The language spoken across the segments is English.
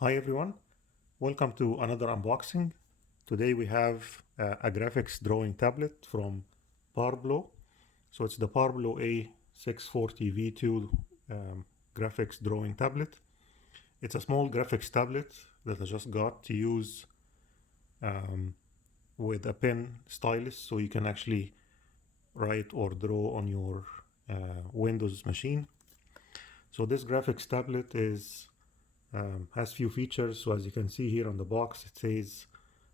Hi everyone, welcome to another unboxing. Today we have a graphics drawing tablet from Parblo. So it's the Parblo A640 V2 graphics drawing tablet. It's a small graphics tablet that I just got to use with a pen stylus, so you can actually write or draw on your Windows machine. So this graphics tablet has few features. So as you can see here on the box, it says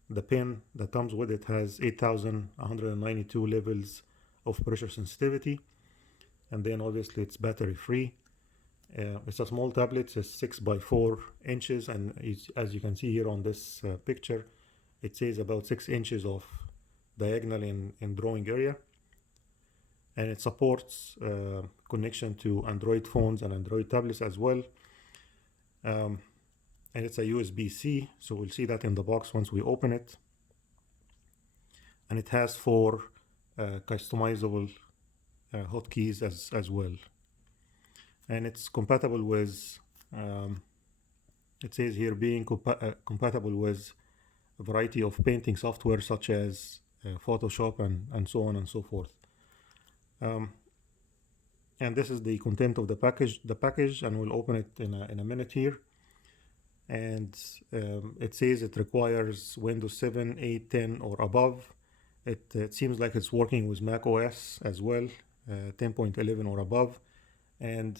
the pen that comes with it has 8,192 levels of pressure sensitivity, and then obviously it's battery free. It's a small tablet, it's 6 by 4 inches, and as you can see here on this picture, it says about 6 inches of diagonal in drawing area, and it supports connection to Android phones and Android tablets as well. And it's a USB-C, so we'll see that in the box once we open it. And it has 4 customizable hotkeys as well. And it's compatible with, it says here, being compatible with a variety of painting software such as Photoshop and so on and so forth. And this is the content of the package, and we'll open it in a minute here. And it says it requires Windows 7, 8, 10 or above. It seems like it's working with Mac OS as well, 10.11 or above. And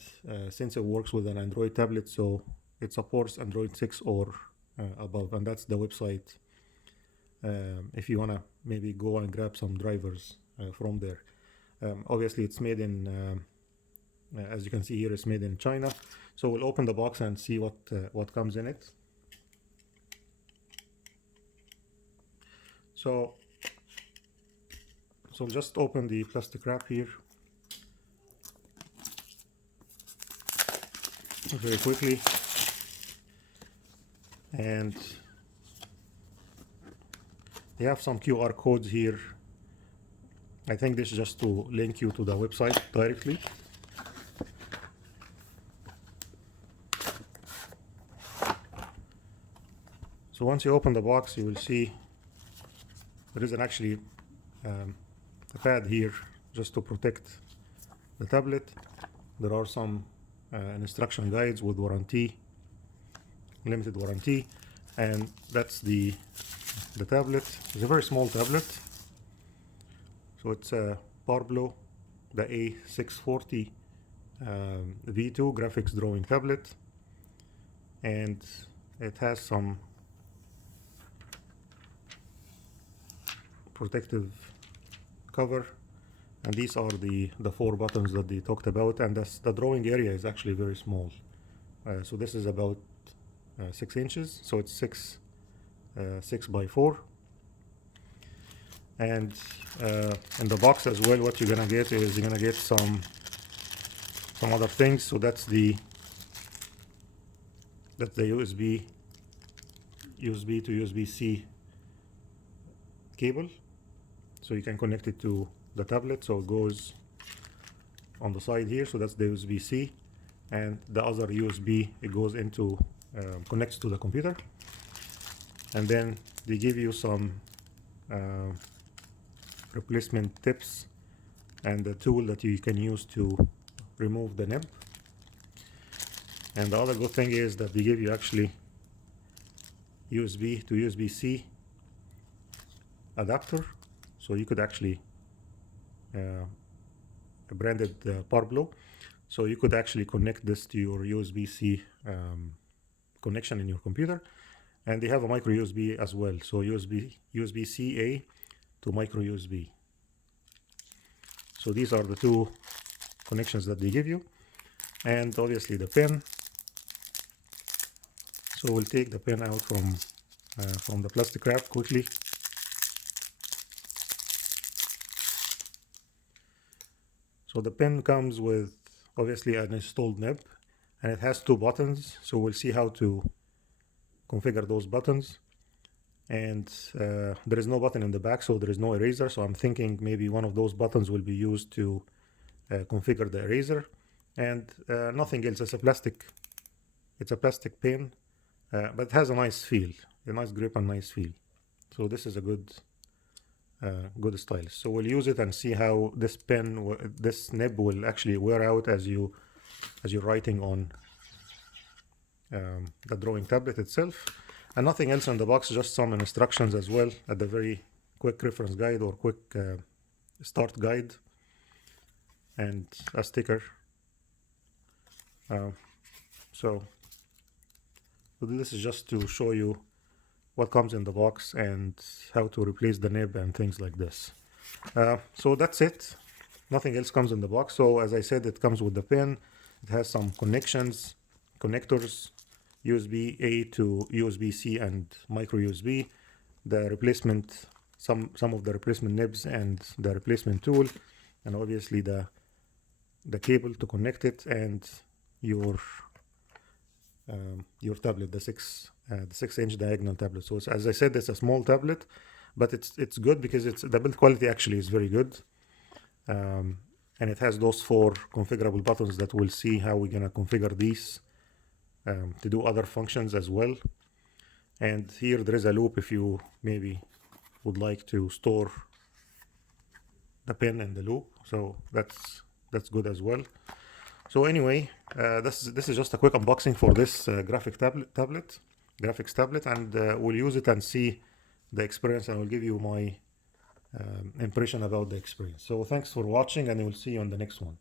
since it works with an Android tablet, so it supports Android 6 or above. And that's the website if you want to maybe go and grab some drivers from there. Obviously it's made in as you can see here, it's made in China. So we'll open the box and see what comes in it. So just open the plastic wrap here very quickly, and they have some QR codes here. I think this is just to link you to the website directly. So once you open the box, you will see there is actually a pad here just to protect the tablet. There are some instruction guides with warranty, limited warranty, and that's the tablet. It's a very small tablet. So it's a Parblo, the A640 V2 graphics drawing tablet, and it has some protective cover, and these are the 4 buttons that they talked about, and the drawing area is actually very small. So this is about 6 inches, so it's 6 by 4. And in the box as well, what you're gonna get is you're gonna get some other things. So that's the USB to USB-C cable, so you can connect it to the tablet. So it goes on the side here, so that's the USB-C, and the other USB, it goes into connects to the computer. And then they give you some replacement tips and a tool that you can use to remove the nib. And the other good thing is that they give you actually USB to USB-C adapter, so you could actually branded Parblo, so you could actually connect this to your USB-C connection in your computer. And they have a micro USB as well, so USB-C-A to micro USB. So these are the 2 connections that they give you, and obviously the pen. So we'll take the pen out from the plastic wrap quickly. So the pen comes with obviously an installed nib, and it has 2 buttons. So we'll see how to configure those buttons. And there is no button in the back, so there is no eraser. So I'm thinking maybe one of those buttons will be used to configure the eraser, and nothing else. It's a plastic pen, but it has a nice feel, a nice grip and nice feel. So this is a good stylus. So we'll use it and see how this this nib will actually wear out as you're writing on the drawing tablet itself. And nothing else in the box, just some instructions as well at the very quick reference guide or quick start guide, and a sticker. So this is just to show you what comes in the box and how to replace the nib and things like this. So that's it. Nothing else comes in the box. So as I said, it comes with the pen. It has some connectors, USB A to USB-C and micro USB, the replacement, some of the replacement nibs and the replacement tool, and obviously the cable to connect it, and your tablet, the 6-inch diagonal tablet. So as I said, it's a small tablet, but it's good because the build quality actually is very good, and it has those 4 configurable buttons that we'll see how we're gonna configure these to do other functions as well. And here there is a loop if you maybe would like to store the pen in the loop, so that's good as well. So anyway, this is just a quick unboxing for this graphics tablet, and we'll use it and see the experience, and I'll give you my impression about the experience. So thanks for watching, and we'll see you on the next one.